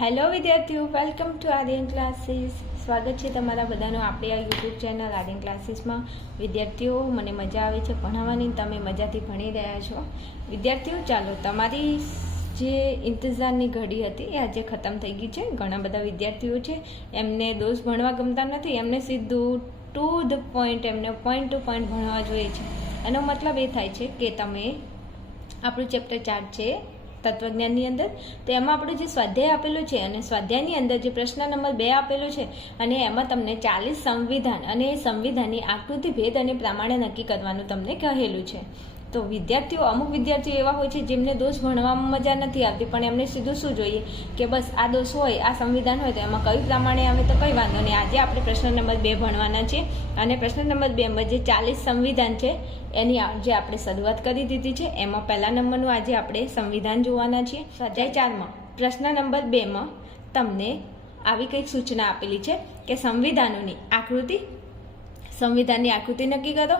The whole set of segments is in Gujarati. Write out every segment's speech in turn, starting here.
હેલો વિદ્યાર્થીઓ. વેલકમ ટુ આર્યન ક્લાસીસ સ્વાગત છે તમારા બધાનું આપણી આ યુટ્યુબ ચેનલ આર્યન ક્લાસીસમાં વિદ્યાર્થીઓ, મને મજા આવે છે ભણાવવાની. તમે મજાથી ભણી રહ્યા છો. વિદ્યાર્થીઓ, ચાલો, તમારી જે ઇંતજારની ઘડી હતી એ આજે ખતમ થઈ ગઈ છે. ઘણા બધા વિદ્યાર્થીઓ છે, એમને દોષ ભણવા ગમતા નથી. એમને સીધું ટુ ધ પોઈન્ટ, એમને પોઈન્ટ ટુ પોઈન્ટ ભણવા જોઈએ છે. એનો મતલબ એ થાય છે કે તમે, આપણું ચેપ્ટર ચાર છે તત્વજ્ઞાનની અંદર. તો એમાં આપણો જે સ્વાધ્યાય આપેલો છે અને સ્વાધ્યાયની અંદર જે પ્રશ્ન નંબર બે આપેલો છે અને એમાં તમને ચાલીસ સંવિધાન અને સંવિધાનની આકૃતિ ભેદ અને પ્રમાણે નક્કી કરવાનું તમને કહેલું છે. તો વિદ્યાર્થીઓ અમુક વિદ્યાર્થીઓ એવા હોય છે જેમને દોષ ભણવામાં મજા નથી આવતી પણ એમને સીધું શું જોઈએ? કે બસ આ દોષ હોય આ સંવિધાન હોય તો એમાં કયું પ્રમાણે આવે તો કંઈ વાંધો નહીં. આજે આપણે પ્રશ્ન નંબર બે ભણવાના છે અને પ્રશ્ન નંબર બેમાં જે ચાલીસ સંવિધાન છે એની જે આપણે શરૂઆત કરી દીધી છે એમાં પહેલા નંબરનું આજે આપણે સંવિધાન જોવાના છીએ. સ્વાધ્યાય ચારમાં. પ્રશ્ન નંબર બેમાં તમને આવી કંઈક સૂચના આપેલી છે કે સંવિધાનોની આકૃતિ સંવિધાનની આકૃતિ નક્કી કરો.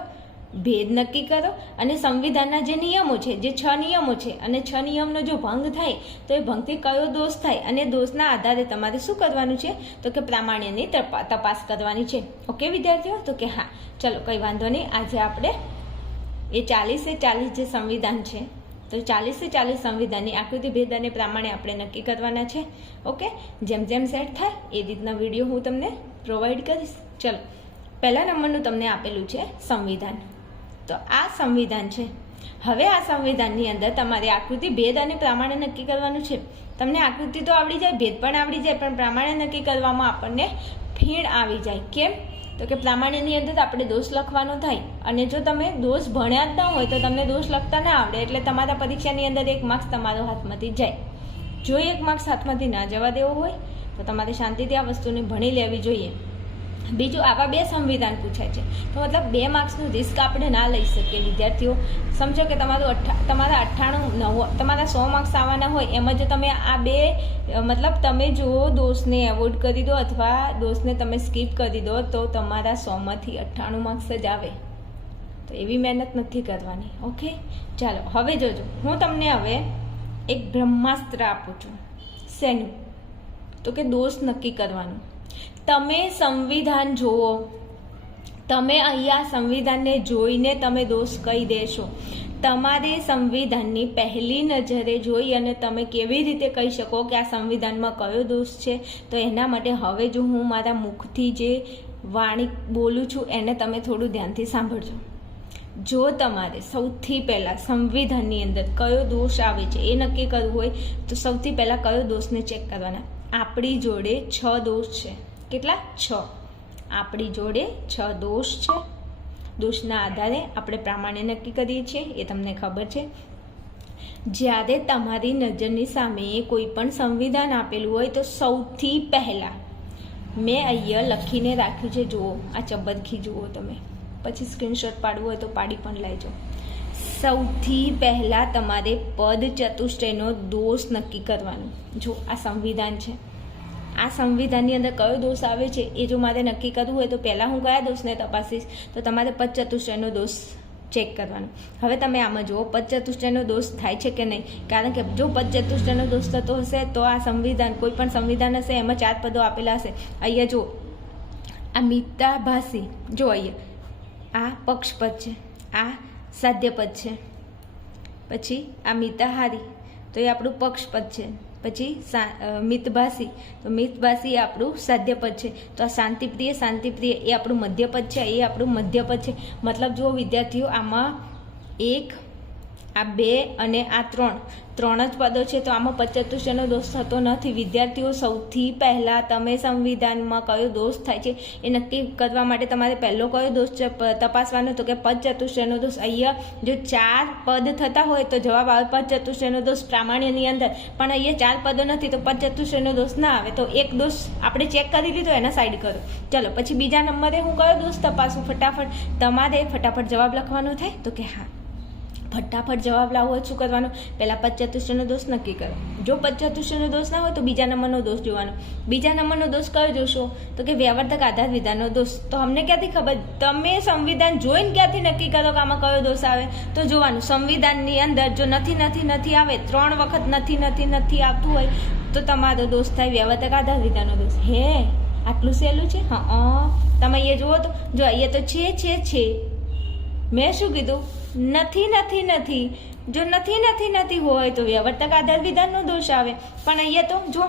ભેદ નક્કી કરો અને સંવિધાનના જે નિયમો છે, જે છ નિયમો છે અને છ નિયમનો જો ભંગ થાય, તો એ ભંગથી કયો દોષ થાય અને દોષના આધારે તમારે શું કરવાનું છે? તો કે પ્રામાણ્યની તપાસ કરવાની છે. ઓકે, વિદ્યાર્થીઓ? તો કે હા. ચલો, કંઈ વાંધો નહીં. આજે આપણે એ ચાલીસે ચાલીસ જે સંવિધાન છે, તો ચાલીસે ચાલીસ સંવિધાનની આકૃતિ, ભેદ અને પ્રમાણે આપણે નક્કી કરવાના છે. ઓકે? જેમ જેમ સેટ થાય, એ રીતના વીડિયો હું તમને પ્રોવાઈડ કરીશ. ચલો, પહેલા નંબરનું તમને આપેલું છે સંવિધાન. તો આ સંવિધાન છે. હવે આ સંવિધાનની અંદર તમારે આકૃતિ ભેદ અને પ્રમાણે નક્કી કરવાનું છે. તમને આકૃતિ તો આવડી જાય, ભેદ પણ આવડી જાય, પણ પ્રમાણે નક્કી કરવામાં આપણને ફીણ આવી જાય. કેમ? તો કે પ્રામાણ્યની અંદર આપણે દોષ લખવાનો થાય. અને જો તમે દોષ ભણ્યા જ ન હોય તો તમને દોષ લખતા ના આવડે, એટલે તમારા પરીક્ષાની અંદર એક માર્ક્સ તમારો હાથમાંથી જાય. જો એક માર્ક્સ હાથમાંથી ના જવા દેવો હોય, તો તમારે શાંતિથી આ વસ્તુને ભણી લેવી જોઈએ. બીજું આવા બે સંવિધાન પૂછાય છે. તો મતલબ બે માર્ક્સનું રિસ્ક આપણે ના લઈ શકીએ વિદ્યાર્થીઓ. સમજો કે તમારું અઠ્ઠા તમારા અઠ્ઠાણું નવ તમારા સો માર્ક્સ આવવાના હોય, એમાં જો તમે આ બે મતલબ તમે જો દોષને એવોર્ડ કરી દો અથવા દોષને તમે સ્કીપ કરી દો, તો તમારા સોમાંથી અઠ્ઠાણું માર્ક્સ જ આવે. તો એવી મહેનત નથી કરવાની ઓકે ચાલો, હવે જોજો. હું તમને હવે એક બ્રહ્માસ્ત્ર આપું છું. શેનું? તો કે દોષ નક્કી કરવાનું. તમે સંવિધાન જુઓ. તમે અહીંયા સંવિધાનને જોઈને તમે દોષ કહી દેશો. તમારે સંવિધાનની પહેલી નજરે જોઈ અને તમે કેવી રીતે કહી શકો કે આ સંવિધાનમાં કયો દોષ છે? તો એના માટે હવે જો હું મારા મુખથી જે વાણી બોલું છું, એને તમે થોડું ધ્યાનથી સાંભળજો. જો તમારે સૌથી પહેલાં સંવિધાનની અંદર કયો દોષ આવે છે એ નક્કી કરવું હોય, તો સૌથી પહેલાં કયો દોષને ચેક કરવાના? આપણી જોડે છ દોષ છે. કેટલા? છ. આપણી જોડે છ દોષ છે. દોષના આધારે આપણે પ્રામાણ્ય નક્કી કરીએ છીએ, એ તમને ખબર છે. જ્યારે તમારી નજરની સામે કોઈ પણ સંવિધાન આપેલું હોય તો સૌથી પહેલાં મેં અહીંયા લખીને રાખ્યું છે, જુઓ, આ ચબરખી જુઓ તમે. પછી સ્ક્રીનશોટ પાડવું હોય તો પાડી પણ લેજો. સૌથી પહેલાં તમારે પદ ચતુષ્ટયનો દોષ નક્કી કરવાનો. જો આ સંવિધાન છે. આ સંવિધાનની અંદર કયો દોષ આવે છે એ જો મારે નક્કી કરવું હોય તો પહેલાં હું કયા દોષને તપાસીશ? તો તમારે પદ દોષ ચેક કરવાનો. હવે તમે આમાં જુઓ પદ ચતુષ્ટયનો દોષ થાય છે કે નહીં? કારણ કે જો પદ દોષ થતો હશે તો આ સંવિધાન, કોઈ પણ સંવિધાન હશે, એમાં ચાર પદો આપેલા હશે. અહીંયા જો આ મિતાભાસી જો અહીંયા. આ પક્ષપદ છે. આ સાધ્યપદ છે. પછી આ મિતાહારી તો એ આપણું પક્ષપદ છે. પછી મિતભાસી તો મિતભાસી એ આપણું સાધ્યપદ છે. તો આ શાંતિપ્રિય શાંતિપ્રિય એ આપણું મધ્યપદ છે, એ આપણું મધ્યપદ છે. મતલબ જો વિદ્યાર્થીઓ, આમાં એક આ બે અને આ ત્રણ. ત્રણ જ પદો છે, તો આમાં પચતુષ્યનો દોષ થતો નથી. વિદ્યાર્થીઓ સૌથી પહેલાં તમે સંવિધાનમાં કયો દોષ થાય છે, એ નક્કી કરવા માટે તમારે પહેલો કયો દોષ તપાસવાનો? તો કે પદ દોષ. અહીંયા જો ચાર પદ થતા હોય તો જવાબ આવે પદ દોષ પ્રામાણ્યની અંદર. પણ અહીંયા ચાર પદો નથી, તો પદ ચતુષ્ટયનો દોષ ના આવે. તો એક દોષ આપણે ચેક કરી લીધો, એના સાઈડ કરો. ચલો, પછી બીજા નંબરે હું કયો દોષ તપાસું? ફટાફટ તમારે ફટાફટ જવાબ લખવાનો થાય? તો કે હા. ફટાફટ જવાબ લાવવો હોય શું કરવાનું પહેલાં પચચતુષ્ટનો દોષ નક્કી કરો. જો પચચતુષ્ટનો દોષ ના હોય તો બીજા નંબરનો દોષ જોવાનો. બીજા નંબરનો દોષ કયો જોશો? તો કે વ્યવર્તક આધાર વિધાનનો દોષ. તો અમને ક્યાંથી ખબર? તમે સંવિધાન જોઈને ક્યાંથી નક્કી કરો કે આમાં કયો દોષ આવે? તો જોવાનું. સંવિધાનની અંદર જો નથી નથી નથી આવે, ત્રણ વખત નથી નથી નથી આવતું હોય, તો તમારો દોષ થાય વ્યવર્તક આધાર વિધાનનો દોષ. હે? આટલું સહેલું છે? હા તમે અહીંયા જુઓ તો, જો અહીંયા તો છે છે છે. મેં શું કીધું? નથી નથી નથી. જો નથી નથી નથી હોય તો વ્યવર્તક આધાર વિધાનનો દોષ આવે. પણ અહીંયા તો જો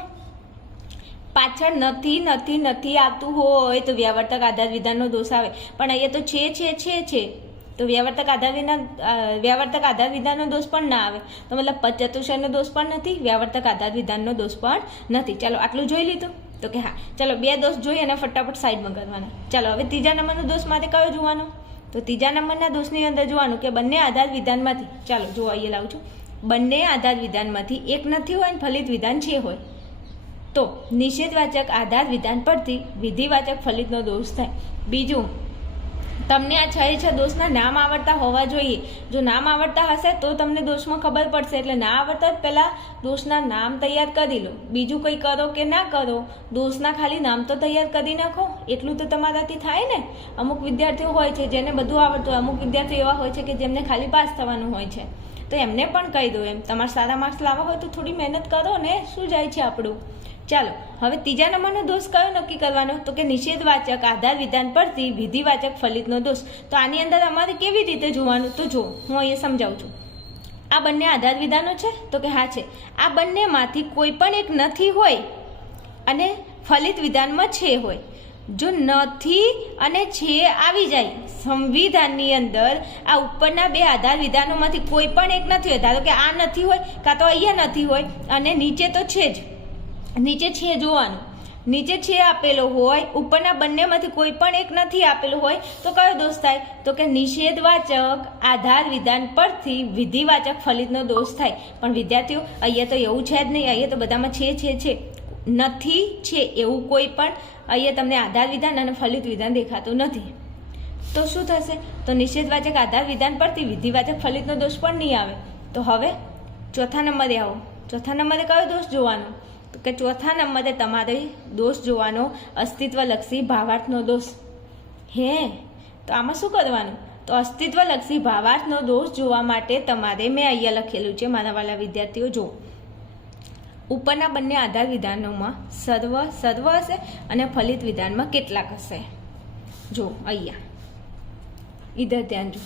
પાછળ નથી નથી નથી આવતું હોય તો વ્યવર્તક આધાર વિધાનનો દોષ આવે. પણ અહીંયા તો છે છે છે છે. તો વ્યવર્તક આધાર વિધાન અ, વ્યવર્તક આધાર વિધાનનો દોષ પણ ના આવે. તો મતલબ પચતુષયનો દોષ પણ નથી વ્યવર્તક આધાર વિધાનનો દોષ પણ નથી. ચાલો આટલું જોઈ લીધું? તો કે હા. ચાલો બે દોષ જોઈ અને ફટાફટ સાઈડમાં કરવાના. ચાલો હવે ત્રીજા નંબરનો દોષ માટે કયો જોવાનો? તો ત્રીજા નંબરના દોષની અંદર જોવાનું કે બંને આધાર વિધાનમાંથી, ચાલો જો અહીંયા લાવું છું, બંને આધાર વિધાનમાંથી એક નથી હોય અને ફલિત વિધાન છે હોય, તો નિષેધવાચક આધાર વિધાન પરથી વિધિવાચક ફલિતનો દોષ થાય. બીજું તમને આ છ છ દોષના નામ આવડતા હોવા જોઈએ. જો નામ આવડતા હશે તો તમને દોષમાં ખબર પડશે. એટલે ના આવડતા જ પહેલાં દોષના નામ તૈયાર કરી લો. બીજું કંઈ કરો કે ના કરો, દોષના ખાલી નામ તો તૈયાર કરી નાખો. એટલું તો તમારાથી થાય ને. અમુક વિદ્યાર્થીઓ હોય છે જેને બધું આવડતું હોય. અમુક વિદ્યાર્થીઓ એવા હોય છે કે જેમને ખાલી પાસ થવાનું હોય છે. તો એમને પણ કહી દો એમ. તમારે સારા માર્ક્સ લાવવા હોય તો થોડી મહેનત કરો ને. શું જાય છે આપણું? ચાલો, હવે ત્રીજા નંબરનો દોષ કયો નક્કી કરવાનો? તો કે નિષેધવાચક આધાર વિધાન પરથી વિધિવાચક ફલિતનો દોષ. તો આની અંદર અમારે કેવી રીતે જોવાનું? તો જો હું અહીંયા સમજાવું છું. આ બંને આધાર વિધાનો છે? તો કે હા છે. આ બંનેમાંથી કોઈ પણ એક નથી હોય અને ફલિત વિધાનમાં છે હોય. જો નથી અને છે આવી જાય, સંવિધાનની અંદર આ ઉપરના બે આધાર વિધાનોમાંથી કોઈ પણ એક નથી હોય. ધારો કે આ નથી હોય, કાં તો અહીંયા નથી હોય, અને નીચે તો છે જ. નીચે છે જોવાનું. નીચે છે આપેલો હોય, ઉપરના બંનેમાંથી કોઈ પણ એક નથી આપેલું હોય, તો કયો દોષ થાય? તો કે નિષેધવાચક આધાર વિધાન પરથી વિધિવાચક ફલિતનો દોષ થાય. પણ વિદ્યાર્થીઓ, અહીંયા તો એવું છે જ નહીં, અહીંયા તો બધામાં છે છે છે. નથી, છે એવું કોઈ પણ, અહીંયા તમને આધાર વિધાન અને ફલિત વિધાન દેખાતું નથી. તો શું થશે? તો નિષેધવાચક આધાર વિધાન પરથી વિધિવાચક ફલિતનો દોષ પણ નહીં આવે. તો હવે ચોથા નંબરે આવો. ચોથા નંબરે કયો દોષ જોવાનો? કે ચોથા નંબરે તમારે દોષ જોવાનો અસ્તિત્વલક્ષી ભાવાર્થનો દોષ. હે? તો આમાં શું કરવાનું? તો અસ્તિત્વલક્ષી ભાવાર્થનો દોષ જોવા માટે તમારે મેં અહીંયા લખેલું છે, મારા વાલા વિદ્યાર્થીઓ જો ઉપરના બંને આધાર વિધાનોમાં સર્વ સર્વ હશે અને ફલિત વિધાનમાં કેટલાક હશે. જો અહીંયા. ઈધર ધ્યાન જો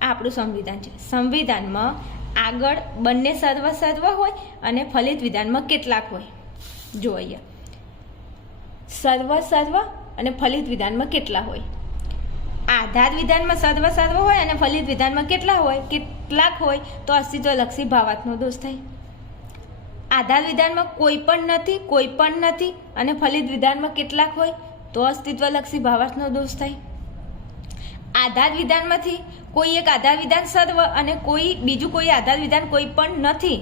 આ આપણું સંવિધાન છે. સંવિધાનમાં આગળ બંને સર્વ સર્વ હોય અને ફલિત વિધાનમાં કેટલાક હોય. જો અહીંયા. સર્વ સર્વ અને ફલિત વિધાનમાં કેટલા હોય. આધાર વિધાનમાં સર્વ સર્વ હોય અને ફલિત વિધાનમાં કેટલા હોય, કેટલાક હોય, તો અસ્તિત્વલક્ષી ભાવાર્થનો દોષ થાય. આધાર વિધાનમાં કોઈ પણ નથી, કોઈ પણ નથી અને ફલિત વિધાનમાં કેટલાક હોય, તો અસ્તિત્વલક્ષી ભાવાર્થનો દોષ થાય. આધાર વિધાનમાંથી કોઈ એક આધાર વિધાન સર્વ અને કોઈ બીજું કોઈ આધાર વિધાન કોઈ પણ નથી.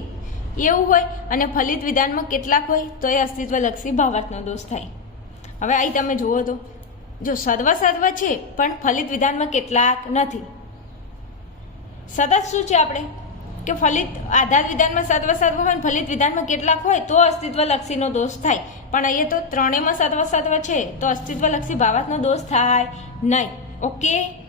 એવું હોય અને ફલિત વિધાનમાં કેટલાક હોય તો એ અસ્તિત્વલક્ષી ભાવાર્થનો દોષ થાય. હવે અહીં તમે જુઓ તો, જો સર્વ સર્વ છે, પણ ફલિત વિધાનમાં કેટલાક નથી. સતત શું છે આપણે? કે ફલિત આધાર વિધાનમાં સર્વ સર્વ હોય ફલિત વિધાનમાં કેટલાક હોય તો અસ્તિત્વલક્ષીનો દોષ થાય. પણ અહીંયા તો ત્રણેયમાં સર્વ સર્વ છે, તો અસ્તિત્વલક્ષી ભાવાર્થનો દોષ થાય નહીં. ઓકે?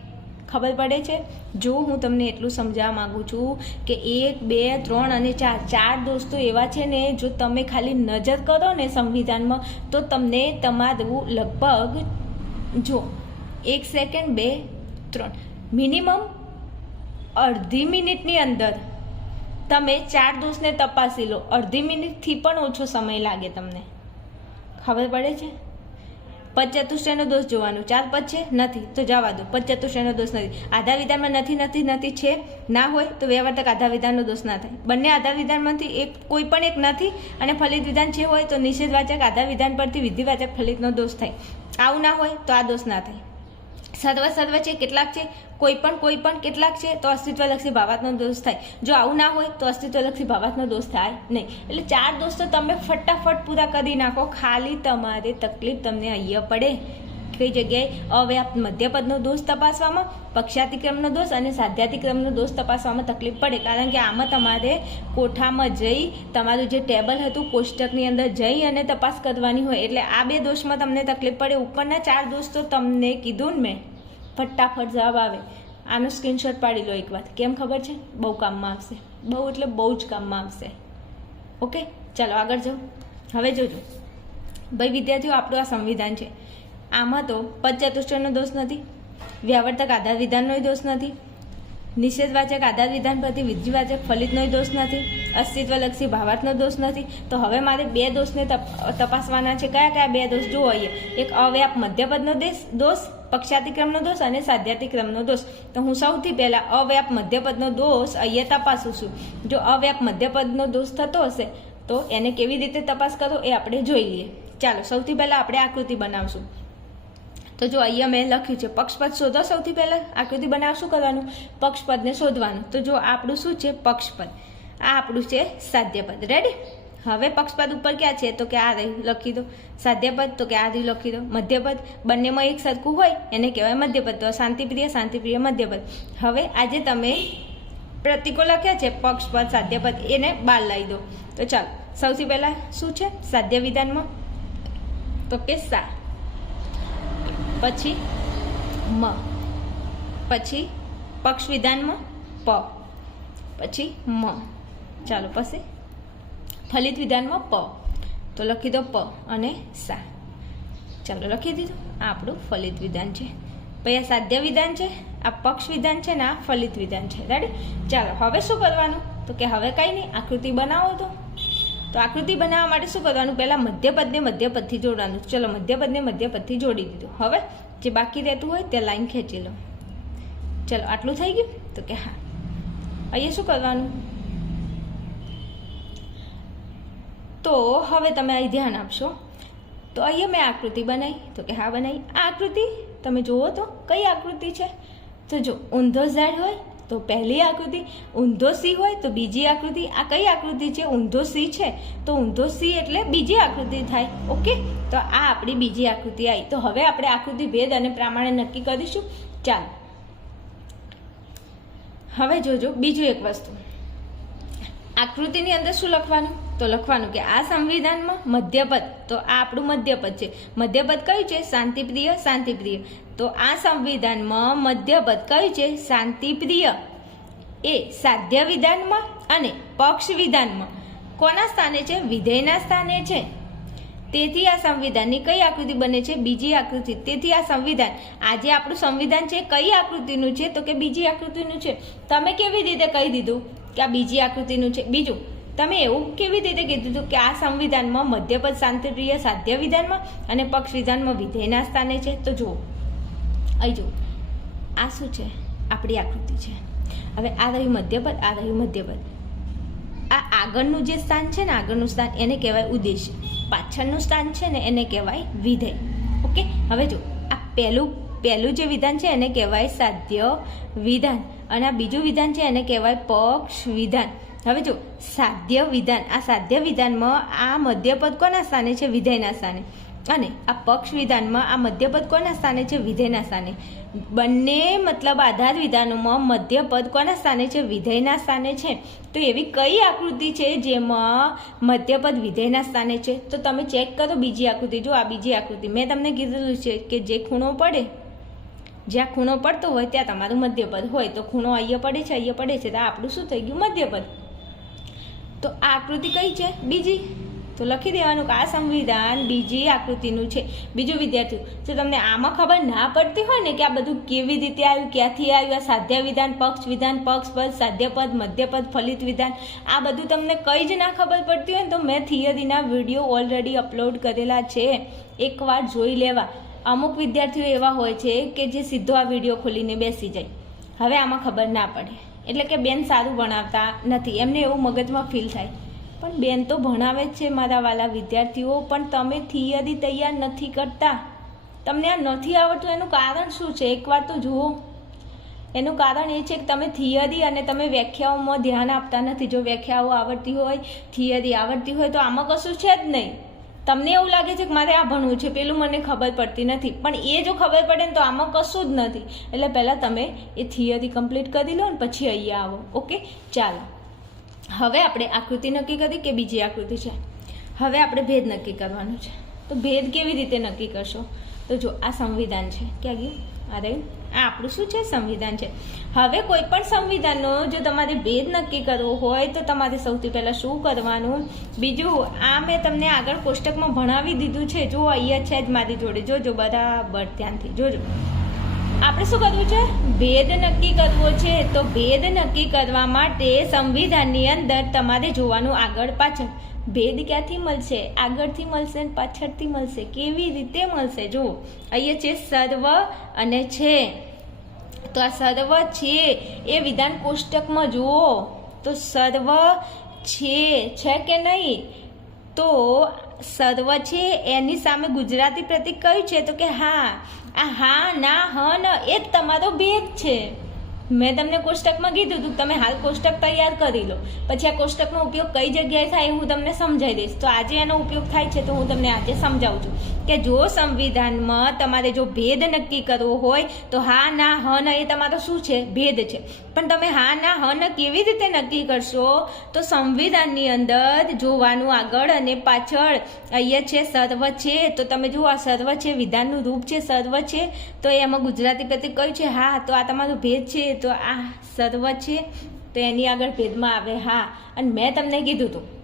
ખબર પડે છે? જો હું તમને એટલું સમજાવવા માંગુ છું કે એક, બે, ત્રણ અને ચાર ચાર દોસ્તો એવા છે ને, જો તમે ખાલી નજર કરો ને સંવિધાનમાં, તો તમને તમારું લગભગ, જો, એક સેકન્ડ, બે, ત્રણ, મિનિમમ અડધી મિનિટની અંદર તમે ચાર દોષને તપાસી લો. અડધી મિનિટથી પણ ઓછો સમય લાગે તમને. ખબર પડે છે? પચચતુષ્ટયનો દોષ જોવાનું. ચાર પદ છે? નથી. તો જવા દો. પચચતુષ્ટયનો દોષ નથી. આધા વિધાનમાં નથી નથી નથી છે, ના હોય તો વ્યવર્તક આધા વિધાનનો દોષ ના થાય. બંને આધા વિધાનમાંથી એક, કોઈ પણ એક નથી અને ફલિત વિધાન છે હોય તો નિષેધવાચક આધા વિધાન પરથી વિધિવાચક ફલિતનો દોષ થાય. આવું ના હોય તો આ દોષ ના થાય. સર્વ સર્વ છે, કેટલાક છે, કોઈ પણ કોઈ પણ કેટલાક છે, તો અસ્તિત્વલક્ષી ભાવાત્મક દોષ થાય. જો આવું ના હોય, તો અસ્તિત્વલક્ષી ભાવાત્મક દોષ થાય નહીં. એટલે ચાર દોષ તો તમે ફટાફટ પૂરા કરી નાખો. ખાલી તમારે તકલીફ તમને અહીંયા પડે. કઈ જગ્યાએ અવ્યાપ્ત મધ્યપદનો દોષ તપાસવામાં, પક્ષાતિક્રમનો દોષ અને સાધ્યાતિક્રમનો દોષ તપાસવામાં તકલીફ પડે. કારણ કે આમાં તમારે કોઠામાં જઈ, તમારું જે ટેબલ હતું, કોષ્ટકની અંદર જઈ અને તપાસ કરવાની હોય. એટલે આ બે દોષમાં તમને તકલીફ પડે. ઉપરના ચાર દોષ તો તમને કીધું ને મેં. ફટાફટ જવાબ આવે. આનો સ્ક્રીનશોટ પાડી લો એક વાત કેમ ખબર છે? બહુ કામમાં આવશે. બહુ એટલે બહુ જ કામમાં આવશે. ઓકે ચાલો આગળ જાઉં હવે જોજો. ભાઈ, વિદ્યાર્થીઓ, આપણું આ સંવિધાન છે. આમાં તો પદચતુષ્ટયનો દોષ નથી. વ્યાવર્તક આધાર વિધાનનોય દોષ નથી. નિષેધવાચક આધાર વિધાન પ્રતિ વિધિવાચક ફલિતનો દોષ નથી, અસ્તિત્વલક્ષી ભાવાર્થનો દોષ નથી. તો હવે મારે બે દોષને તપ- તપાસવાના છે. કયા કયા બે દોષ જોઈએ એક અવ્યાપ મધ્યપદનો દોષ, પક્ષાતિક્રમનો દોષ અને સાધ્યાતિક્રમનો દોષ. તો હું સૌથી પહેલાં અવ્યાપ મધ્યપદનો દોષ અહીંયા તપાસું છું. જો અવ્યાપ મધ્યપદનો દોષ થતો હશે, તો એને કેવી રીતે તપાસ કરો એ આપણે જોઈ લઈએ. ચાલો, સૌથી પહેલાં આપણે આકૃતિ બનાવશું. તો જો અહીંયા મેં લખ્યું છે પક્ષપદ શોધો સૌથી પહેલાં. આકૃતિ બનાવ, શું કરવાનું? પક્ષપદને શોધવાનું. તો જો આપણું શું છે? પક્ષપદ આ આપણું છે સાધ્યપદ. રેડી હવે પક્ષપદ ઉપર ક્યાં છે? તો કે આ રહ્યું, લખી દો. સાધ્યપદ, તો કે આ રહ્યું, લખી દો. મધ્યપદ, બંનેમાં એક સરખું હોય, એને કહેવાય મધ્યપદ. તો શાંતિપ્રિય શાંતિપ્રિય મધ્યપદ. હવે આજે તમે પ્રતિકો લખ્યા છે પક્ષપદ સાધ્યપદ, એને બહાર લાવી દો. તો ચાલો, સૌથી પહેલાં શું છે? સાધ્ય વિધાનમાં તો કે સા. પછી મ, પછી પક્ષ વિધાનમાં પ, પછી મ. ચાલો પછી ફલિત વિધાનમાં પ. તો લખી દો પ અને સા. ચાલો લખી દીધું. આ આપણું ફલિત વિધાન છે. પછી આ સાધ્ય વિધાન છે, આ પક્ષ વિધાન છે ને આ ફલિત વિધાન છે. રેડી ચાલો, હવે શું કરવાનું? તો કે હવે કંઈ નહીં, આકૃતિ બનાવો તો. તો આકૃતિ બનાવવા માટે શું કરવાનું? પહેલાં મધ્યપદને મધ્યપદથી જોડવાનું. ચલો, મધ્યપદને મધ્યપદથી જોડી દીધું. હવે જે બાકી રહેતું હોય તે લાઈન ખેંચી લો. ચલો, આટલું થઈ ગયું? તો કે હા. અહીંયા શું કરવાનું? તો હવે તમે અહીં ધ્યાન આપશો. તો અહીંયા મેં આકૃતિ બનાવી. તો કે હા, બનાવી. આ આકૃતિ તમે જુઓ તો કઈ આકૃતિ છે? તો જો, ઊંધો ઝાડ હોય તો પહેલી આકૃતિ ઊંધો સી હોય તો બીજી આકૃતિ, આ કઈ આકૃતિ છે? ઊંધો સી છે. તો ઊંધો સી એટલે બીજી આકૃતિ થાય. ઓકે? તો આ આપણી બીજી આકૃતિ આવી તો હવે આપણે આકૃતિ ભેદ અને પ્રમાણે નક્કી કરીશું. ચાલો. હવે જોજો બીજું એક વસ્તુ. આકૃતિની અંદર શું લખવાનું? તો લખવાનું કે આ સંવિધાનમાં મધ્યપદ. તો આ આપણું મધ્યપદ છે. મધ્યપદ કયું છે? શાંતિપ્રિય શાંતિપ્રિય. તો આ સંવિધાનમાં મધ્યપદ કયું છે? શાંતિપ્રિય. એ સાધ્ય વિધાનમાં અને પક્ષ વિધાનમાં. કોના સ્થાને છે? વિધેયના સ્થાને છે. તેથી આ સંવિધાનની કઈ આકૃતિ બને છે? બીજી આકૃતિ. તેથી આ સંવિધાન. આજે આપણું સંવિધાન છે કઈ આકૃતિનું છે? તો કે બીજી આકૃતિનું છે. તમે કેવી રીતે કહી દીધું કે આ બીજી આકૃતિનું છે? બીજું, તમે એવું કેવી રીતે કીધું હતું કે આ સંવિધાનમાં મધ્યપદ શાંતિપ્રિય સાધ્ય વિધાનમાં અને પક્ષ વિધાનમાં વિધેયના સ્થાને છે? તો જુઓ. અહીં જુઓ. આ શું છે? આપણી આકૃતિ છે. હવે આ રહ્યું મધ્યપદ, આ રહ્યું મધ્યપદ. આ આગળનું જે સ્થાન છે ને, આગળનું સ્થાન એને કહેવાય ઉદ્દેશ્ય પાછળનું સ્થાન છે ને, એને કહેવાય વિધેય. ઓકે? હવે જો આ પહેલું પહેલું જે વિધાન છે એને કહેવાય સાધ્ય વિધાન. અને આ બીજું વિધાન છે એને કહેવાય પક્ષ વિધાન. હવે જો સાધ્ય વિધાન. આ સાધ્ય વિધાનમાં આ મધ્યપદ કોના સ્થાને છે? વિધેયના સ્થાને. અને આ પક્ષ વિધાનમાં આ મધ્યપદ કોના સ્થાને છે? વિધેયના સ્થાને. બંને મતલબ આધાર વિધાનોમાં મધ્યપદ કોના સ્થાને છે? વિધેયના સ્થાને છે. તો એવી કઈ આકૃતિ છે જેમાં મધ્યપદ વિધેયના સ્થાને છે? તો તમે ચેક કરો બીજી આકૃતિ. જો આ બીજી આકૃતિ. મેં તમને કીધેલું છે કે જે ખૂણો પડે, જ્યાં ખૂણો પડતો હોય ત્યાં તમારું મધ્યપદ હોય. તો ખૂણો અહીંયા પડે છે, અહીંયા પડે છે. તો આપણું શું થઈ ગયું? મધ્યપદ. તો આ આકૃતિ કઈ છે? બીજી? તો લખી દેવાનું કે આ સંવિધાન બીજી આકૃતિનું છે. બીજું વિદ્યાર્થી, જો તમને આમાં ખબર ના પડતી હોય ને કે આ બધું કેવી રીતે આવ્યું, ક્યાંથી આવ્યું, આ સાધ્ય વિધાન, પક્ષ વિધાન પક્ષ પદ સાધ્યપદ મધ્યપદ ફલિત વિધાન, આ બધું તમને કંઈ જ ના ખબર પડતી હોય ને તો મેં થિયરીના વીડિયો ઓલરેડી અપલોડ કરેલા છે. એકવાર જોઈ લેવા. અમુક વિદ્યાર્થીઓ એવા હોય છે કે જે સીધો આ વીડિયો ખોલીને બેસી જાય. હવે આમાં ખબર ના પડે. એટલે કે બેન સારું ભણાવતા નથી. એમને એવું મગજમાં ફીલ થાય. પણ બેન તો ભણાવે જ છે મારા વાલા વિદ્યાર્થીઓ, પણ તમે થિયરી તૈયાર નથી કરતા. તમને આ નથી આવડતું? એનું કારણ શું છે? એકવાર તો જુઓ. એનું કારણ એ છે કે તમે થિયરી અને તમે વ્યાખ્યાઓમાં ધ્યાન આપતા નથી. જો વ્યાખ્યાઓ આવડતી હોય, થિયરી આવડતી હોય, તો આમાં કશું છે જ નહીં. તમને એવું લાગે છે કે મારે આ ભણવું છે? પેલું મને ખબર પડતી નથી. પણ એ જો ખબર પડે ને તો આમાં કશું જ નથી. એટલે પહેલાં તમે એ થિયરી કમ્પ્લીટ કરી લો ને પછી અહીંયા આવો. ઓકે? ચાલો. હવે આપણે આકૃતિ નક્કી કરી કે બીજી આકૃતિ છે? હવે આપણે ભેદ નક્કી કરવાનું છે. તો ભેદ કેવી રીતે નક્કી કરશો? તો જો, આ સંવિધાન છે. ક્યાં ગયું? અરે આ આપણું શું છે? સંવિધાન છે. હવે કોઈ પણ સંવિધાનનો જો તમારે ભેદ નક્કી કરવો હોય, તો તમારે સૌથી પહેલાં શું કરવાનું? બીજું, આ મેં તમને આગળ કોષ્ટકમાં ભણાવી દીધું છે. જો અહીંયા છે જ મારી જોડે. જોજો બરાબર ધ્યાનથી. જોજો. આપણે શું કરવું છે? ભેદ નક્કી કરવો છે. તો ભેદ નક્કી કરવા માટે સંવિધાનની અંદર તમારે જોવાનું આગળ પાછળ. ભેદ ક્યાંથી મળશે? આગળથી મળશે ને પાછળથી મળશે? કેવી રીતે મળશે? જુઓ. અહીંયા છે સર્વ અને છે. તો આ સર્વ છે એ વિધાન કોષ્ટકમાં જુઓ. તો સર્વ છે. છે કે નહીં? તો સર્વ છે એની સામે ગુજરાતી પ્રતિક કયું છે? તો કે હા. આ હા, ના, હ, ન, એ જ તમારો ભેદ છે. મેં તમને કોષ્ટકમાં કીધું હતું તમે હાલ કોષ્ટક તૈયાર કરી લો. પછી આ કોષ્ટકનો ઉપયોગ કઈ જગ્યાએ થાય એ હું તમને સમજાવી દઈશ. તો આજે એનો ઉપયોગ થાય છે તો હું તમને આજે સમજાવું છું કે જો સંવિધાનમાં તમારે જો ભેદ નક્કી કરવો હોય તો હા, ના, હ, ન એ તમારો શું છે? ભેદ છે. પણ તમે હા, ના, હ, ન કેવી રીતે નક્કી કરશો? તો સંવિધાનની અંદર જોવાનું આગળ અને પાછળ અહીંયા છે સર્વ છે. તો તમે જુઓ આ સર્વ છે, વિધાનનું રૂપ છે સર્વ છે. તો એમાં ગુજરાતી પ્રત્યે કયું છે? હા, તો આ તમારો ભેદ છે તો આ સર્વ છે, તો એની આગળ ભેદમાં આવે, હા. અને મેં તમને કીધું હતું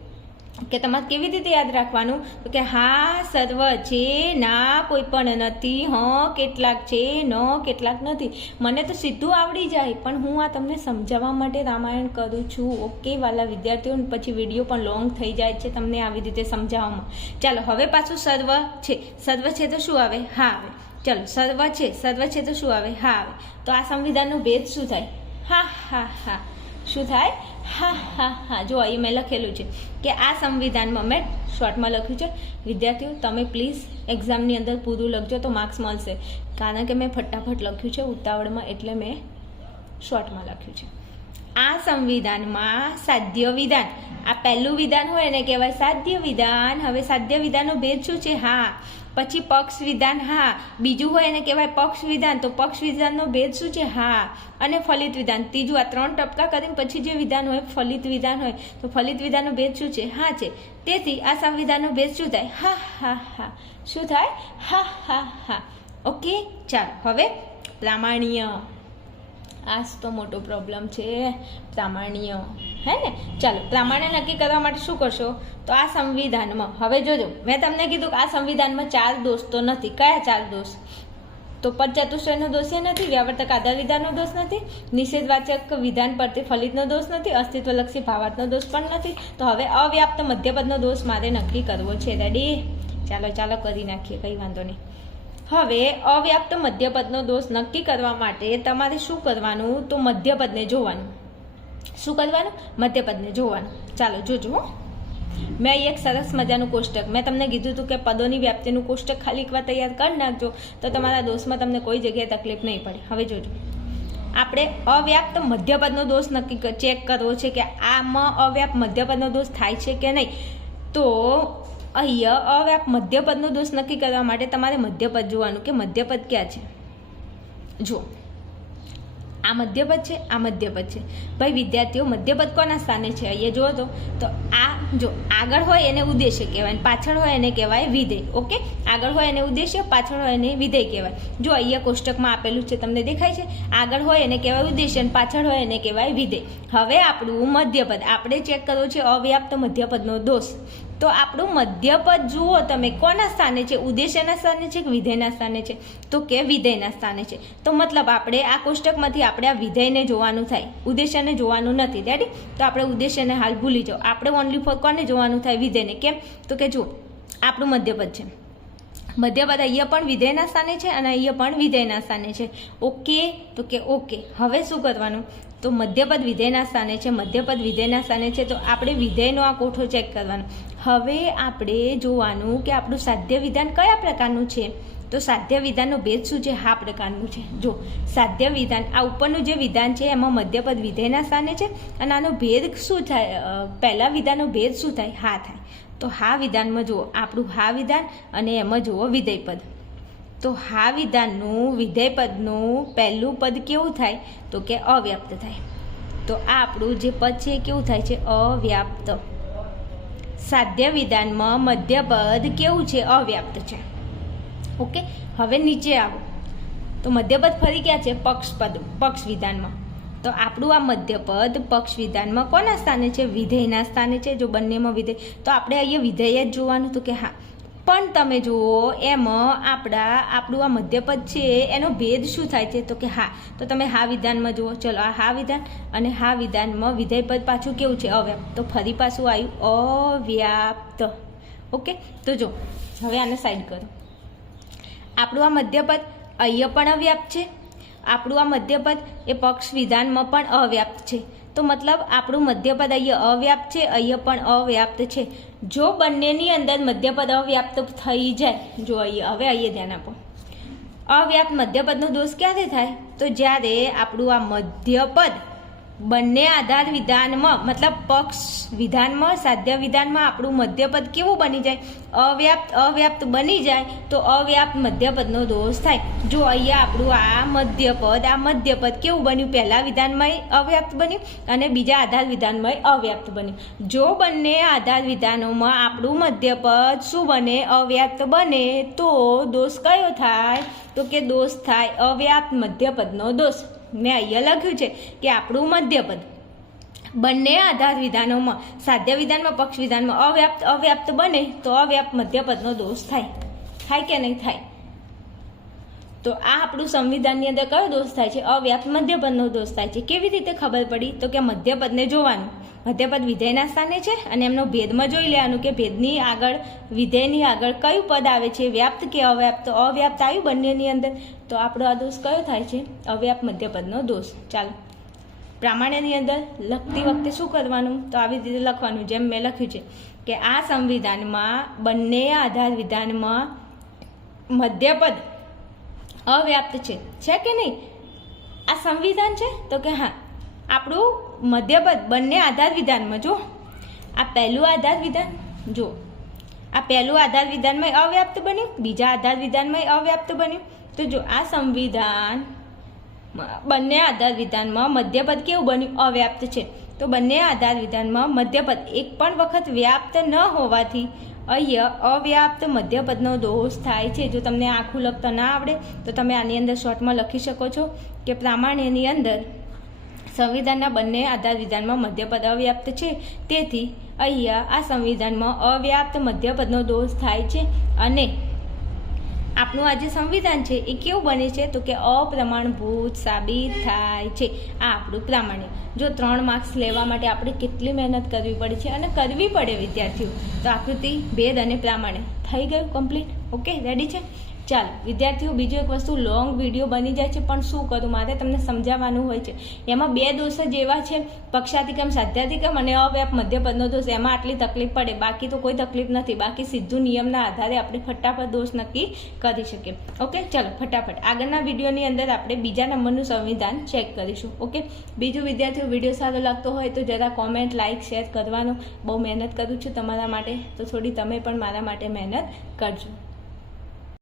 કે તમારે કેવી રીતે યાદ રાખવાનું? તો કે હા સર્વ છે, ના, કોઈ પણ નથી, હ, કેટલાક છે, ન, કેટલાક નથી. મને તો સીધું આવડી જાય, પણ હું આ તમને સમજાવવા માટે રામાયણ કરું છું. ઓકે વાલા વિદ્યાર્થીઓ, પછી વીડિયો પણ લોંગ થઈ જાય છે તમને આવી રીતે સમજાવવામાં. ચાલો, હવે પાછું સર્વ છે. સર્વ છે તો શું આવે? હા આવે. ચાલો સર્વ છે સર્વ છે તો શું આવે? હા આવે. તો આ સંવિધાનનો ભેદ શું થાય? હા હા હા. શું થાય? હા હા હા. જો અહીં મેં લખેલું છે કે આ સંવિધાનમાં મેં શોર્ટમાં લખ્યું છે, વિદ્યાર્થીઓ, તમે પ્લીઝ એક્ઝામની અંદર પૂરું લખજો તો માર્ક્સ મળશે. કારણ કે મેં ફટાફટ લખ્યું છે ઉતાવળમાં એટલે મેં શોર્ટમાં લખ્યું છે. આ સંવિધાનમાં સાધ્ય વિધાન. આ પહેલું વિધાન હોય એને કહેવાય સાધ્ય વિધાન. હવે સાધ્ય વિધાનનો ભેદ શું છે? હા. પછી પક્ષ વિધાન, હા. બીજું હોય એને કહેવાય પક્ષ વિધાન. તો પક્ષ વિધાનનો ભેદ શું છે? હા. અને ફલિત વિધાન. ત્રીજું, આ ત્રણ ટપકા કરીને પછી જે વિધાન હોય, ફલિત વિધાન હોય, તો ફલિત વિધાનનો ભેદ શું છે? હા છે. તેથી આ સંવિધાનનો ભેદ શું થાય? હા હા હા. શું થાય? હા હા હા. ઓકે, ચાલો. હવે પ્રામાણ્ય આ જ તો મોટો પ્રોબ્લેમ છે. પ્રામાણ્ય. હે ને? ચાલો, પ્રામાણ્ય નક્કી કરવા માટે શું કરશો? તો આ સંવિધાનમાં. હવે જોજો, મેં તમને કીધું કે આ સંવિધાનમાં ચાર દોષ તો નથી. કયા ચાર દોષ? તો પદચતુષ્ટયનો દોષ એ નથી, વ્યાવર્તક આધાર વિધાનનો દોષ નથી, નિષેધવાચક વિધાન પરથી ફલિતનો દોષ નથી, અસ્તિત્વલક્ષી ભાવાર્થનો દોષ પણ નથી. તો હવે અવ્યાપ્ત મધ્યપદનો દોષ મારે નક્કી કરવો છે. રેડી ચાલો ચાલો કરી નાખીએ, કંઈ વાંધો નહીં. હવે અવ્યાપ્ત મધ્યપદનો દોષ નક્કી કરવા માટે તમારે શું કરવાનું? તો મધ્યપદને જોવાનું. શું કરવાનું? મધ્યપદને જોવાનું. ચાલો, જોજો મેં એક સરસ મજાનું કોષ્ટક. મેં તમને કીધું હતું કે પદોની વ્યાપ્તિનું કોષ્ટક ખાલી એકવાર તૈયાર કરી નાખજો, તો તમારા દોષમાં તમને કોઈ જગ્યાએ તકલીફ નહીં પડે. હવે જોજો. આપણે અવ્યાપ્ત મધ્યપદનો દોષ નક્કી ચેક કરવો છે કે આમાં અવ્યાપ્ત મધ્યપદનો દોષ થાય છે કે નહીં. તો અહીંયા અવ્યાપ મધ્યપદનો દોષ નક્કી કરવા માટે તમારે મધ્યપદ જોવાનું કે મધ્યપદ ક્યાં છે? જુઓ. આ મધ્યપદ છે, આ મધ્યપદ છે. ભાઈ, વિદ્યાર્થીઓ, મધ્યપદ કોના સ્થાને છે? અહીંયા જુઓ તો તો આ જો આગળ હોય એને ઉદ્દેશ્ય કહેવાય, પાછળ હોય એને કહેવાય વિધેય. ઓકે આગળ હોય એને ઉદ્દેશ્ય, પાછળ હોય એને વિધેય કહેવાય. જો અહીંયા કોષ્ટકમાં આપેલું છે, તમને દેખાય છે? આગળ હોય એને કહેવાય ઉદ્દેશ્ય અને પાછળ હોય એને કહેવાય વિધેય. હવે આપણું મધ્યપદ. આપણે ચેક કરવું છે અવ્યાપ્ત મધ્યપદનો દોષ. તો આપણું મધ્યપદ જુઓ તમે, કોના સ્થાને છે? ઉદ્દેશ્યના સ્થાને છે કે વિધેયના સ્થાને છે? તો કે વિધેયના સ્થાને છે. તો મતલબ આપણે આ કોષ્ટકમાંથી આપણે આ વિધેયને જોવાનું થાય, ઉદ્દેશ્યને જોવાનું નથી. ડેડી તો આપણે ઉદ્દેશ્યને હાલ ભૂલી જાઓ. આપણે ઓનલી ફોર કોને જોવાનું થાય? વિધેયને. કેમ? તો કે જુઓ, આપણું મધ્યપદ છે. મધ્યપદ અહીંયા પણ વિધેયના સ્થાને છે અને અહીંયા પણ વિધેયના સ્થાને છે. ઓકે તો કે ઓકે હવે શું કરવાનું? તો મધ્યપદ વિધેયના સ્થાને છે, મધ્યપદ વિધેયના સ્થાને છે. તો આપણે વિધેયનો આ કોઠો ચેક કરવાનો. હવે આપણે જોવાનું કે આપણું સાધ્ય વિધાન કયા પ્રકારનું છે? તો સાધ્ય વિધાનનો ભેદ શું છે? હા પ્રકારનું છે. જો સાધ્ય વિધાન આ ઉપરનું જે વિધાન છે, એમાં મધ્યપદ વિધેયના સ્થાને છે અને આનો ભેદ શું થાય? પહેલાં વિધાનનો ભેદ શું થાય? હા થાય. તો હા વિધાનમાં જુઓ, આપણું હા વિધાન અને એમાં જુઓ વિધેયપદ. તો હા વિધાનનું વિધેયપદનું પહેલું પદ કેવું થાય? તો કે અવ્યાપ્ત થાય. તો આ આપણું જે પદ છે કેવું થાય છે? અવ્યાપ્ત. સાધ્ય વિધાનમાં મધ્યપદ કેવું છે? અવ્યાપ્ત છે. ઓકે? હવે નીચે આવો. તો મધ્યપદ ફરી ક્યાં છે? પક્ષપદ પક્ષ વિધાનમાં તો આપણું આ મધ્યપદ પક્ષ વિધાનમાં કોના સ્થાને છે? વિધેયના સ્થાને છે, જો બંનેમાં વિધેય તો આપણે અહીંયા વિધેય જ જોવાનું હતું કે હા પણ તમે જુઓ, એમાં આપણા આપણું આ મધ્યપદ છે, એનો ભેદ શું થાય છે? તો કે હા, તો તમે હા વિધાનમાં જુઓ. ચલો, આ હા વિધાન અને હા વિધાનમાં વિધેયપદ પાછું કેવું છે? અવ્યાપ્ત. તો ફરી પાછું આવ્યું અવ્યાપ્ત. ઓકે? તો જો, હવે આને સાઈડ કરો. આપણું આ મધ્યપદ અહીંયા પણ અવ્યાપ્ત છે. આપણું આ મધ્યપદ એ પક્ષ વિધાનમાં પણ અવ્યાપ્ત છે. તો મતલબ આપણું મધ્યપદ અહીંયા અવ્યાપ્ત છે, અહીંયા પણ અવ્યાપ્ત છે. જો બંનેની અંદર મધ્યપદ અવ્યાપ્ત થઈ જાય, જો અહીંયા, હવે અહીંયા ધ્યાન આપો. અવ્યાપ્ત મધ્યપદનો દોષ ક્યારે થાય? તો જ્યારે આપણું આ મધ્યપદ બંને આધાર વિધાનમાં, મતલબ પક્ષ વિધાનમાં, સાધ્ય વિધાનમાં આપણું મધ્યપદ કેવું બની જાય? અવ્યાપ્ત અવ્યાપ્ત બની જાય તો અવ્યાપ્ત મધ્યપદનો દોષ થાય. જો અહીંયા આપણું આ મધ્યપદ આ મધ્યપદ કેવું બન્યું? પહેલાં વિધાનમાં અવ્યાપ્ત બન્યું અને બીજા આધાર વિધાનમાં અવ્યાપ્ત બન્યું. જો બંને આધાર વિધાનોમાં આપણું મધ્યપદ શું બને? અવ્યાપ્ત બને તો દોષ કયો થાય? તો કે દોષ થાય અવ્યાપ્ત મધ્યપદનો દોષ. મેં અહીંયા લખ્યું છે કે આપણું મધ્યપદ. બંને આધાર વિધાનોમાં, સાધ્ય વિધાનમાં, પક્ષ વિધાનમાં અવ્યાપ્ત અવ્યાપ્ત બને તો અવ્યાપ્ત મધ્યપદનો દોષ થાય. થાય કે નહીં થાય? તો આ આપણું સંવિધાનની અંદર કયો દોષ થાય છે? અવ્યાપ્ત મધ્યપદનો દોષ થાય છે. કેવી રીતે ખબર પડી? તો કે મધ્યપદને જોવાનું. મધ્યપદ વિધેયના સ્થાને છે અને એમનો ભેદમાં જોઈ લેવાનું કે ભેદની આગળ, વિધેયની આગળ કયું પદ આવે છે? વ્યાપ્ત કે અવ્યાપ્ત? અવ્યાપ્ત આવ્યું બંનેની અંદર. તો આપણો આ દોષ કયો થાય છે? અવ્યાપ્ત મધ્યપદનો દોષ. ચાલો. પ્રામાણ્યની અંદર લખતી વખતે શું કરવાનું? તો આવી રીતે લખવાનું. જેમ મેં લખ્યું છે કે આ સંવિધાનમાં બંને આધાર વિધાનમાં મધ્યપદ અવ્યાપ્ત છે. છે કે નહીં? આ સંવિધાન છે? તો કે હા. આપણું મધ્યપદ બંને આધાર વિધાનમાં જો આ પહેલું આધાર વિધાન જો આ પહેલું આધાર વિધાનમાં અવ્યાપ્ત બન્યું, બીજા આધાર વિધાનમાં અવ્યાપ્ત બન્યું. તો જો આ સંવિધાન બંને આધાર વિધાનમાં મધ્યપદ કેવું બન્યું? અવ્યાપ્ત છે. તો બંને આધાર વિધાનમાં મધ્યપદ એક પણ વખત વ્યાપ્ત ન હોવાથી અહીંયા અવ્યાપ્ત મધ્યપદનો દોષ થાય છે. જો તમને આખું લખતા ના આવડે, તો તમે આની અંદર શોર્ટમાં લખી શકો છો કે પ્રામાણ્યની અંદર સંવિધાનના બંને આધાર વિધાનમાં મધ્યપદ અવ્યાપ્ત છે. તેથી અહીંયા આ સંવિધાનમાં અવ્યાપ્ત મધ્યપદનો દોષ થાય છે અને આપણું આ જે સંવિધાન છે, એ કેવું બને છે? તો કે અપ્રમાણભૂત સાબિત થાય છે. આ આપણું પ્રામાણ્ય જો ત્રણ માર્ક્સ લેવા માટે આપણે કેટલી મહેનત કરવી પડે છે અને કરવી પડે વિદ્યાર્થીઓ. તો આકૃતિ ભેદ અને પ્રામાણ્ય થઈ ગયું કમ્પ્લીટ? ઓકે, રેડી છે? ચાલો, વિદ્યાર્થીઓ, બીજું એક વસ્તુ લોંગ વીડિયો બની જાય છે, પણ શું કરું? મારે તમને સમજાવવાનું હોય છે. એમાં બે દોષ જ એવા છે પક્ષાધિક્રમ સાધ્યાધિક્રમ અને અવ્યાપ, મધ્યપદનો દોષ. એમાં આટલી તકલીફ પડે. બાકી તો કોઈ તકલીફ નથી. બાકી સીધું નિયમના આધારે આપણે ફટાફટ દોષ નક્કી કરી શકીએ. ઓકે? ચાલો, ફટાફટ. આગળના વિડીયોની અંદર આપણે બીજા નંબરનું સંવિધાન ચેક કરીશું. ઓકે? બીજું, વિદ્યાર્થીઓ વીડિયો સારો લાગતો હોય તો જરા કોમેન્ટ લાઇક શેર કરવાનું. બહુ મહેનત કરું છું તમારા માટે. તો થોડી તમે પણ મારા માટે મહેનત કરજો.